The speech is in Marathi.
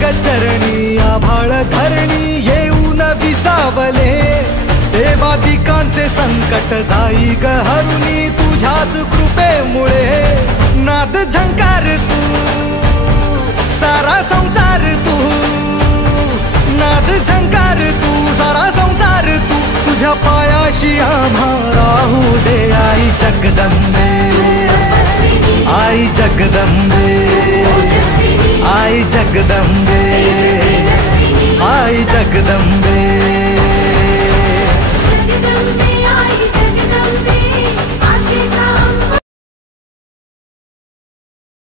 ग चरणी आभाळ धरणी येऊन विसावले, देवादिकांचे संकट जाई ग हरुनी तुझ्याच कृपेमुळे। नाद झंकार तू सारा संसार तू, नाद झंकार तू सारा संसार तू, तुझ्या पायाशी आम्हा राहू दे आई जगदंबे, आई जगदंबे, आई जगदंबे, आई जगदंबे।